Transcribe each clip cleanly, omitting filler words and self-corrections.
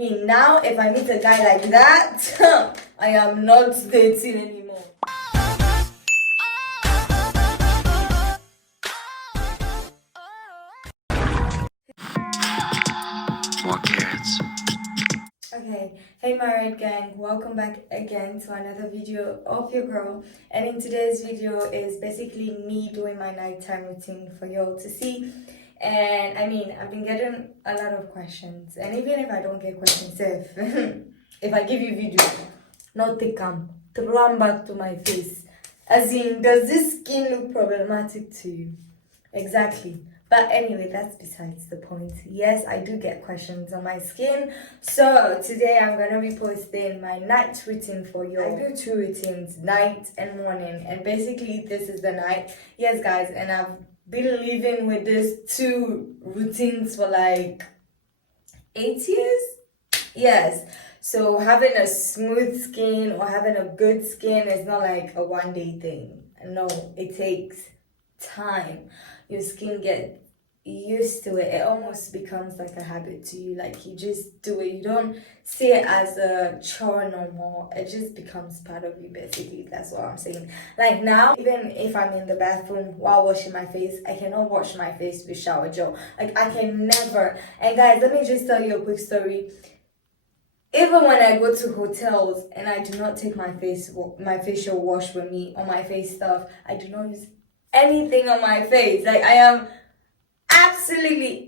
Now, if I meet a guy like that, I am not dating anymore. More carrots. Okay, hey my red gang, welcome back again to another video of your girl. And in today's video is basically me doing my nighttime routine for y'all to see. And I've been getting a lot of questions, and even if I don't get questions, if I give you video, not take them, throw them back to my face. As in, does this skin look problematic to you? Exactly. But anyway, that's besides the point. Yes, I do get questions on my skin. So today I'm gonna be posting my night routine for you. I do two routines, night and morning. And basically this is the night. Yes guys, and I've been living with these two routines for like 8 years. Yes. So having a smooth skin or having a good skin is not like a one day thing. No, it takes time. Your skin gets used to it. It almost becomes like a habit to you. Like you just do it. You don't see it as a chore no more. It just becomes part of you basically. That's what I'm saying. Like now, even if I'm in the bathroom while washing my face, I cannot wash my face with shower gel. Like I can never. And guys, let me just tell you a quick story. Even when I go to hotels and I do not take my facial wash with me or my face stuff, I do not use anything on my face. Like I am absolutely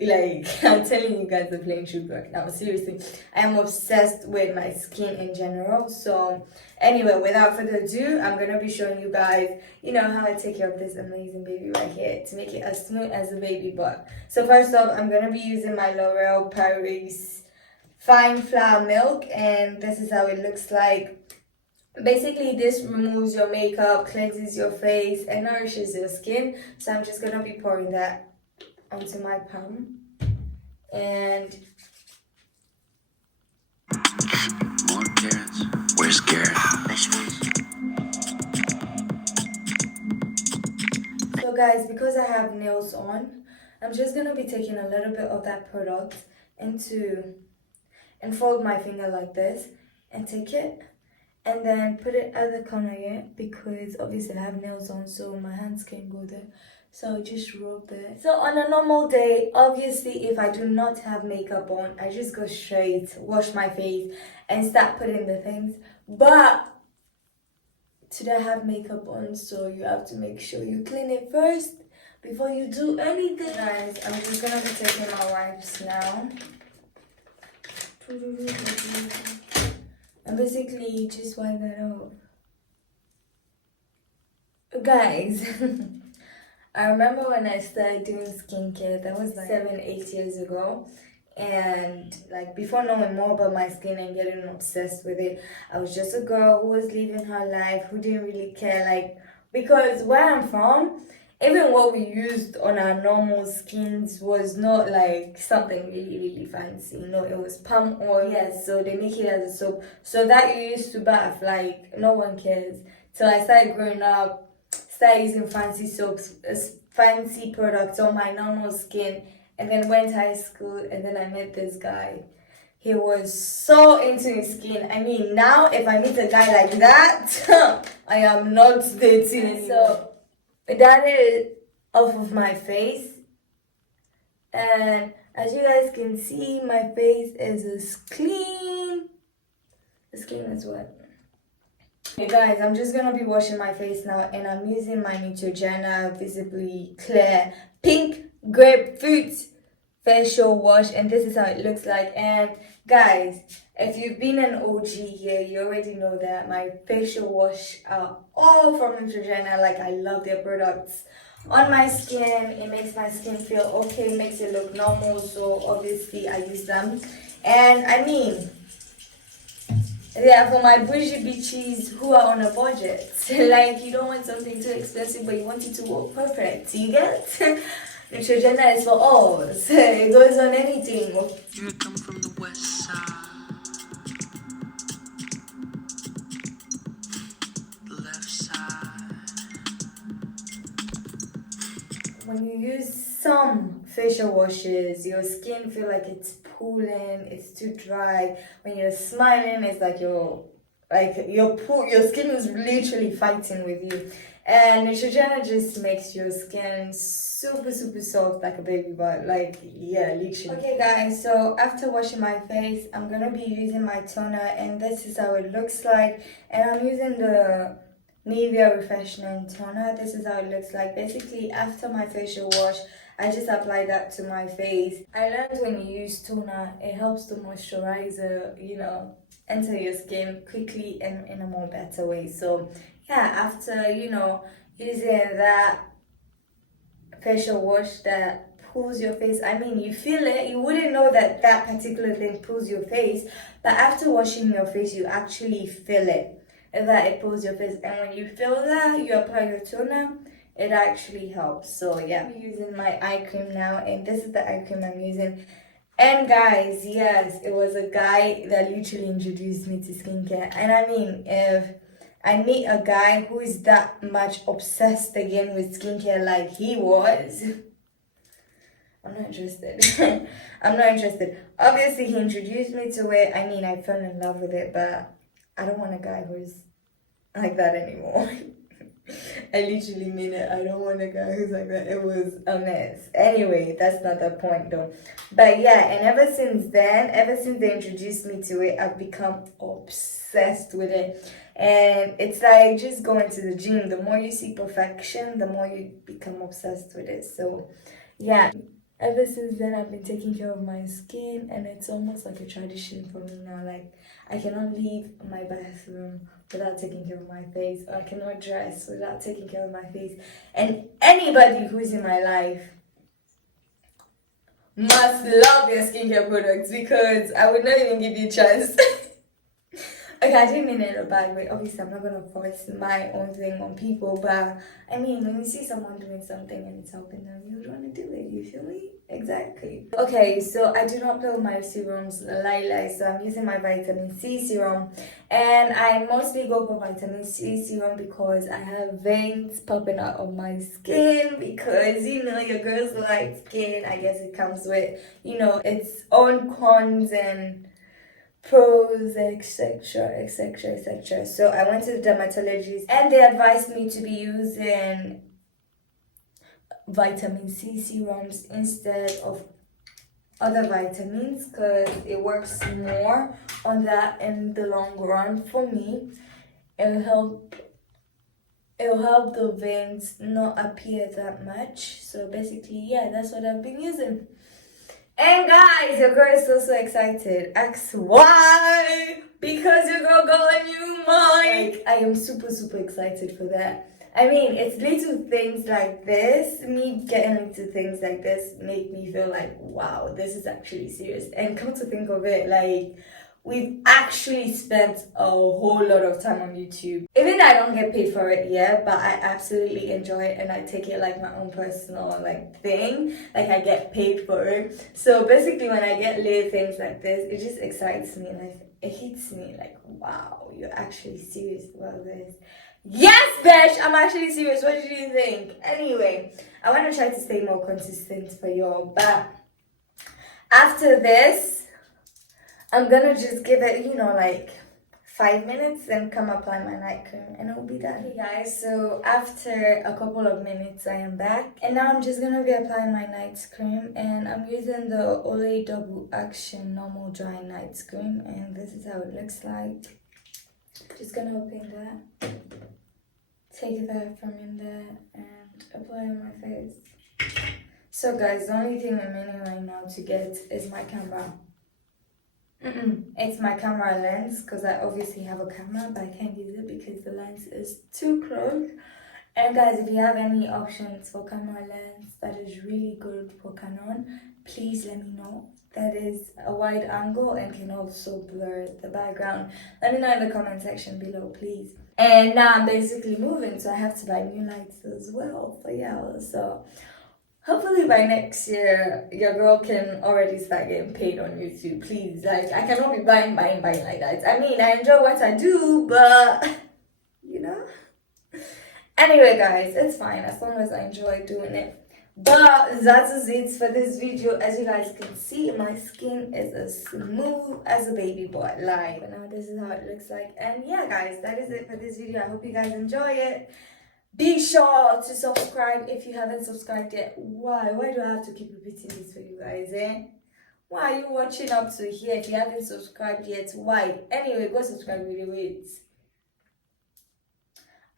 like I'm telling you guys the plain truth right now. Seriously, I am obsessed with my skin in general. So anyway, without further ado, I'm gonna be showing you guys, how I take care of this amazing baby right here to make it as smooth as a baby butt. So first off, I'm gonna be using my L'Oreal Paris Fine Flour Milk, and this is how it looks like. Basically, this removes your makeup, cleanses your face, and nourishes your skin. So I'm just gonna be pouring that onto my palm. And More carrots. Where's Garrett? so guys, because I have nails on, I'm just gonna be taking a little bit of that product and fold my finger like this and take it. And then put it at the corner here, because obviously I have nails on, so my hands can't go there. So just rub there. So on a normal day, obviously if I do not have makeup on, I just go straight, wash my face, and start putting the things. But today I have makeup on, so you have to make sure you clean it first before you do anything. Guys, I'm just gonna be taking my wipes now. And basically just wipe that off. Guys, I remember when I started doing skincare, that was like 7-8 years ago. And like before knowing more about my skin and getting obsessed with it, I was just a girl who was living her life, who didn't really care. Like, because where I'm from, even what we used on our normal skins was not like something really fancy. It was palm oil. Yes, so they make it as a soap. So that you used to bath, like no one cares. Till I started growing up, started using fancy soaps, fancy products on my normal skin, and then went to high school, and then I met this guy. He was so into his skin. Now if I meet a guy like that, I am not dating anymore. So that is off of my face, and as you guys can see, my face is as clean as what. Hey guys, I'm just gonna be washing my face now, and I'm using my Neutrogena Visibly Clear Pink Grapefruit facial wash, and this is how it looks like. And guys, if you've been an OG here, you already know that my facial wash are all from Neutrogena. Like, I love their products on my skin. It makes my skin feel okay, makes it look normal, so obviously I use them. And yeah, for my bougie bitches who are on a budget. Like, you don't want something too expensive, but you want it to work perfect. You get? Neutrogena is for all. So it goes on anything. You come from the west side. The left side. When you use some facial washes, your skin feel like it's pooling, it's too dry. When you're smiling, it's like your skin is literally fighting with you. And Neutrogena just makes your skin super soft like a baby butt. Like, yeah, literally. Okay guys, so after washing my face, I'm gonna be using my toner, and this is how it looks like. And I'm using the Nivea Refreshing Toner. This is how it looks like. Basically, after my facial wash, I just apply that to my face. I learned when you use toner, it helps the moisturizer, enter your skin quickly and in a more better way. So yeah, after using that facial wash that pulls your face, I mean, you feel it, you wouldn't know that that particular thing pulls your face, but after washing your face, you actually feel it, that it pulls your face. And when you feel that, you apply your toner, it actually helps. So yeah, I'm using my eye cream now, and this is the eye cream I'm using. And guys, yes, it was a guy that literally introduced me to skincare. And I mean, if I meet a guy who is that much obsessed again with skincare like he was, I'm not interested. I'm not interested. Obviously, he introduced me to it. I mean, I fell in love with it, but I don't want a guy who's like that anymore. I literally mean it. I don't want a guy who's like that. It was a mess. Anyway, that's not the point though. But yeah, and ever since they introduced me to it, I've become obsessed with it. And it's like just going to the gym. The more you see perfection, the more you become obsessed with it. So yeah, ever since then, I've been taking care of my skin, and it's almost like a tradition for me now. Like, I cannot leave my bathroom without taking care of my face, or I cannot dress without taking care of my face. And anybody who's in my life must love their skincare products, because I would not even give you a chance. Okay, I didn't mean it in a bad way. Obviously, I'm not going to force my own thing on people, but I mean, when you see someone doing something and it's helping them, you would want to do it. You feel me? Exactly. Okay, so I do not play with my serums, lie. So I'm using my vitamin C serum, and I mostly go for vitamin C serum because I have veins popping out of my skin, because your girl's light skin, I guess it comes with its own cons and pros, etc. So I went to the dermatologist, and they advised me to be using vitamin C serums instead of other vitamins, because it works more on that in the long run for me. It'll help the veins not appear that much. So basically, yeah, that's what I've been using. And guys, your girl is so excited. Ask why? Because your girl got a new mic. I am super excited for that. I mean, it's little things like this. Me getting into things like this make me feel like, wow, this is actually serious. And come to think of it, like, we've actually spent a whole lot of time on YouTube. Even though I don't get paid for it yet, but I absolutely enjoy it, and I take it like my own personal thing. Like, I get paid for it. So basically, when I get little things like this, it just excites me, and it hits me like, wow, you're actually serious about this. Yes, bitch, I'm actually serious. What did you think? Anyway, I want to try to stay more consistent for y'all, but after this, I'm gonna just give it, like 5 minutes and come apply my night cream, and it will be done. Hey guys, so after a couple of minutes, I am back, and now I'm just gonna be applying my night cream, and I'm using the Olay Double Action Normal Dry Night Cream, and this is how it looks like. Just gonna open that, take that from in there, and apply on my face. So guys, the only thing remaining right now to get is my camera. It's my camera lens, because I obviously have a camera, but I can't use it because the lens is too close. And guys, if you have any options for camera lens that is really good for Canon, please let me know. That is a wide angle and can also blur the background. Let me know in the comment section below, please. And now I'm basically moving, so I have to buy new lights as well for y'all. So hopefully by next year, your girl can already start getting paid on YouTube, please. Like, I cannot be buying like that. I mean, I enjoy what I do, but, Anyway, guys, it's fine as long as I enjoy doing it. But that's it for this video. As you guys can see, my skin is as smooth as a baby boy. Like, but now this is how it looks like. And yeah, guys, that is it for this video. I hope you guys enjoy it. Be sure to subscribe if you haven't subscribed yet. Why do I have to keep repeating this for you guys, eh? Why are you watching up to here if you haven't subscribed yet? Why? Anyway, go subscribe with wait.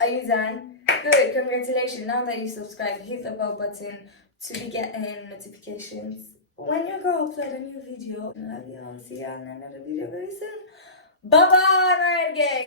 Are you done? Good, congratulations. Now that you subscribed, hit the bell button to be getting notifications when your girl upload a new video. I love you. I'll see you on another video very soon. Bye bye, my gang.